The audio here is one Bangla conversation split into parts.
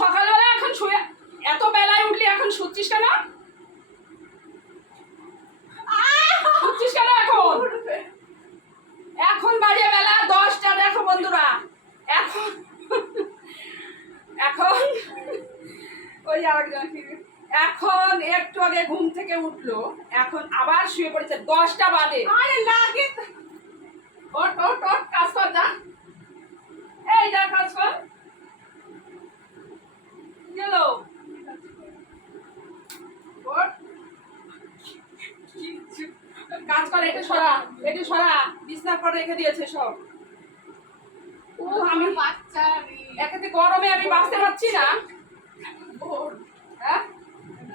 সকালবেলা এখন শুয়ে এত বেলায় উঠলি, এখন শুচ্ছিস কেন? শুচ্ছিস কেন এখন? এখন বাজে বেলা 10টা। দেখো বন্ধুরা, এখন এখন ওই এখন একটু আগে ঘুম থেকে উঠলো, এখন আবার শুয়ে পড়েছে। 10টা বাজে। আরে লাগে, ওঠ ওঠ ওঠ, কাজ কর, যা, এই যা কাজ কর। গেলো কাজ করে, এটা সরা, এটা সরা, বিছনার পর রেখে দিয়েছে সব। ও আমি বাচ্চা, একাতে গরমে আমি বাঁচতে পারছি না। হ্যাঁ,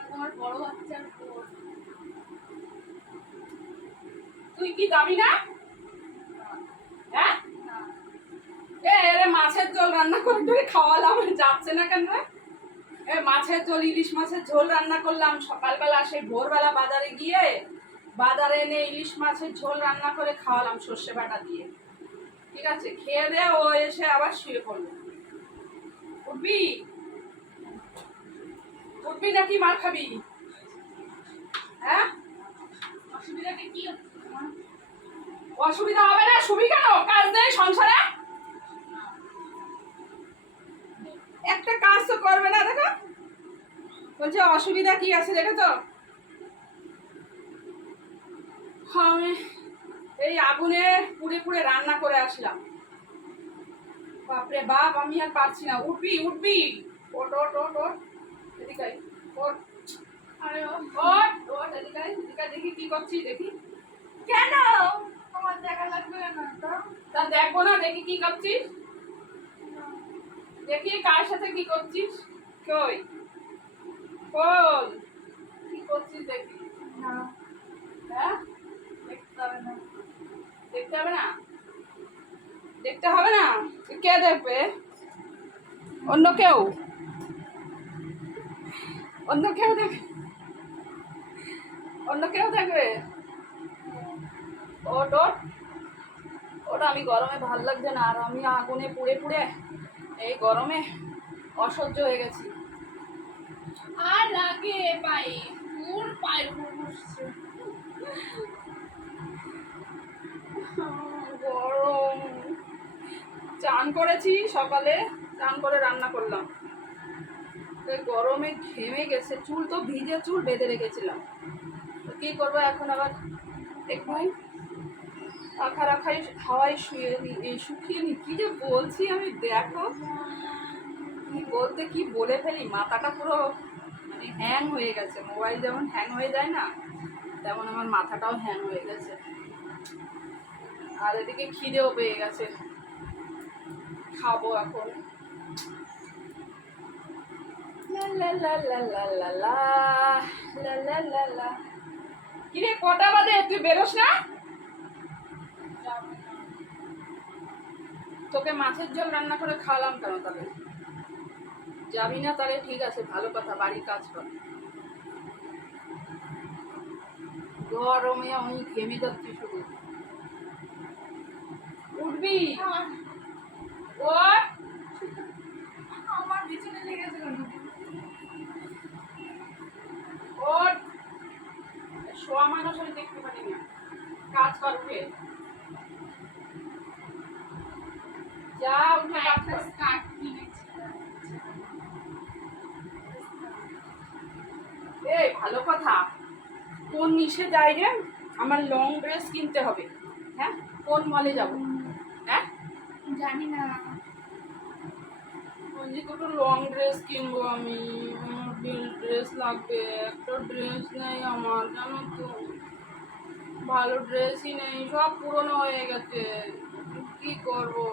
তোমার বড় বাচ্চার তুই কি যাবি না? হ্যাঁ, এরে মাছের ঝোল রান্না করে খাওয়ালাম, যাচ্ছে না কেন? মাছের ঝোল, ইলিশ মাছের ঝোল রান্না করলাম সকালবেলা, সেই ভোরবেলা বাজারে গিয়ে বাজারে এনে ইলিশ মাছের ঝোল রান্না করে খাওয়ালাম সর্ষে বাটা দিয়ে। ঠিক আছে, খেয়ে দে, ও এসে আবার শুয়ে পড়লো। উঠবি উঠবি নাকি মার খাবি? হ্যাঁ, অসুবিধা কি? অসুবিধা হবে না, শুবি কেন? কাজ নেই সংসারে, একটা কাজ তো করবে না। দেখো বলছে অসুবিধা কি আছে, দেখেছো? আমি এই আগুনে পুড়ে পুড়ে রান্না করে আসলাম। বাপরে বাপ, আমি আর পারছি না। উঠবি উঠবি, ওট ওট ওট ওট, এদিকে ওট, আরে ওট ওট, এদিকে এদিকে, দেখি কি করছিস, দেখি। কেন তোমার দেখা লাগবে না? তা দেখবো না, দেখি কি করছিস, দেখি কার সাথে কি করছিস। কই বল, কি করছিস দেখি। হ্যাঁ, দেখতে হবে না, দেখতে হবে না, দেখতে হবে না। কে দেখবে? অন্য কেউ, অন্য কেউ দেখবে, অন্য কেউ দেখবে। ওট ওট ওটা, আমি গরমে ভাল লাগছে না, আর আমি আগুনে পুড়ে পুড়ে এই গরমে অসহ্য হয়ে গেছি। আর লাগে পায়ে, পুর পায়ের উপর বসছে, গরম। চান করেছি সকালে, চান করে রান্না করলাম, গরমে ঘেমে গেছে, চুল তো ভিজে, চুল বেঁধে রেখেছিলাম। কি করবো এখন, আবার একটু আখা রাখাই হাওয়াই শুকিয়ে নি। কি যে বলছি আমি, দেখো কি বলতে কি বলে ফেলি, মাথাটা পুরো মানে হ্যাং হয়ে গেছে। মোবাইল যেমন হ্যাং হয়ে যায় না, তেমন আমার মাথাটাও হ্যাং হয়ে গেছে। আর এদিকে খিদেও পেয়ে গেছে, খাবো এখন। কিরে কটা বাজে, তুই বেরোস না? তোকে মাছের ঝোল রান্না করে খাওয়ালাম কেন তাহলে? যাবি না তাহলে ঠিক আছে, ভালো কথা, বাড়ির কাজ কর। গরমে আমি ঘেমে যাচ্ছি শুধু। উঠবি, ওঠ, আমার বিছানে লেগেছে, ওঠ। শোয়া মানুষ আমি দেখতে পারি না, কাজ কর, উঠে যা, উঠে কাজ কর। এই ভালো কথা, কোন মিশে যাই রে, আমার লং ড্রেস কিনতে হবে। হ্যাঁ, কোন মলে যাব? হ্যাঁ, জানি না, দুটো লং ড্রেস কিনবো আমি, আমার ড্রেস লাগবে। একটা ড্রেস নেই আমার, জানো তো, ভালো ড্রেসই নেই, সব পুরনো হয়ে গেছে। কি করবো,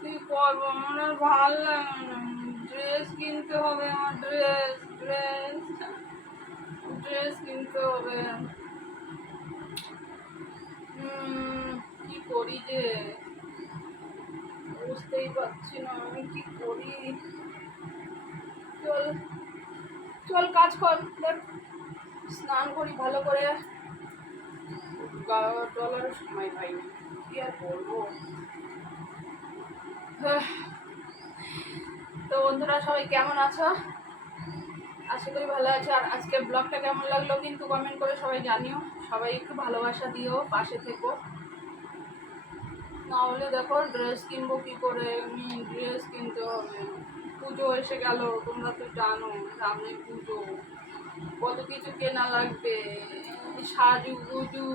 কি করবো, আমার আর ভালো লাগে না। ড্রেস কিনতে হবে আমার, ড্রেস ড্রেস ড্রেস কিনতে হবে। কি করি যে বুঝতেই পারছি না, আমি কি করি। চল চল, কাজ কর, স্নান করি ভালো করে, ডলারের সময় পাইনি, কি আর বলবো। তো বন্ধুরা সবাই কেমন আছো? আশা করি ভালো আছো। আর আজকের ব্লগটা কেমন লাগলো কিন্তু কমেন্ট করে সবাই জানিও। সবাই একটু ভালোবাসা দিও, পাশে থেকো। না হলে দেখো ড্রেস কিনবো কি করে, ড্রেস কিনতে হবে। পুজো এসে গেল, তোমরা তো জানো সামনে পুজো, কত কিছু কেনা লাগবে, সাজু গুজু,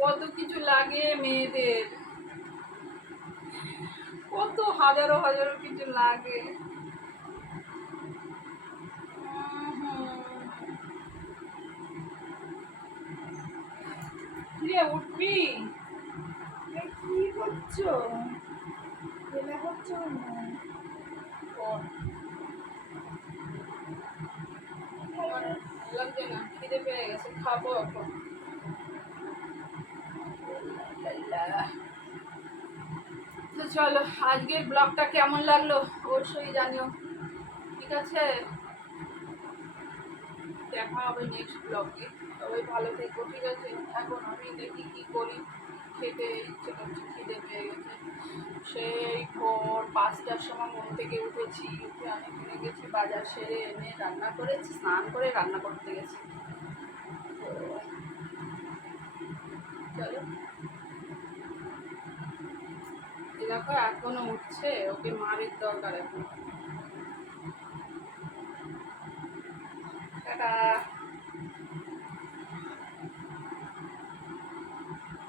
কত কিছু লাগে মেয়েদের, কত হাজারো হাজারো কিছু লাগে। উঠবি? কি করছো? খেলা করছো না? লাগছে না, খিদে পেয়ে গেছে, খাবো এখন। তো চলো, আজকের ব্লগটা কেমন লাগলো অবশ্যই জানিও, ঠিক আছে? দেখা হবে নেক্সট ব্লগে। সবাই ভালো থেকো, ঠিক আছে? এখন আমি দেখি কি করি, খেতে ইচ্ছে করছে, খিদে পেয়ে গেছে। সেই ভোর 5টার সময় ঘুম থেকে উঠেছি, উঠে আমি কিনে গেছি বাজার, সেরে এনে রান্না করেছি, স্নান করে রান্না করতে গেছি। তো চলো, দেখো এখনো উঠছে, ওকে মারের দরকার এখন। টাটা।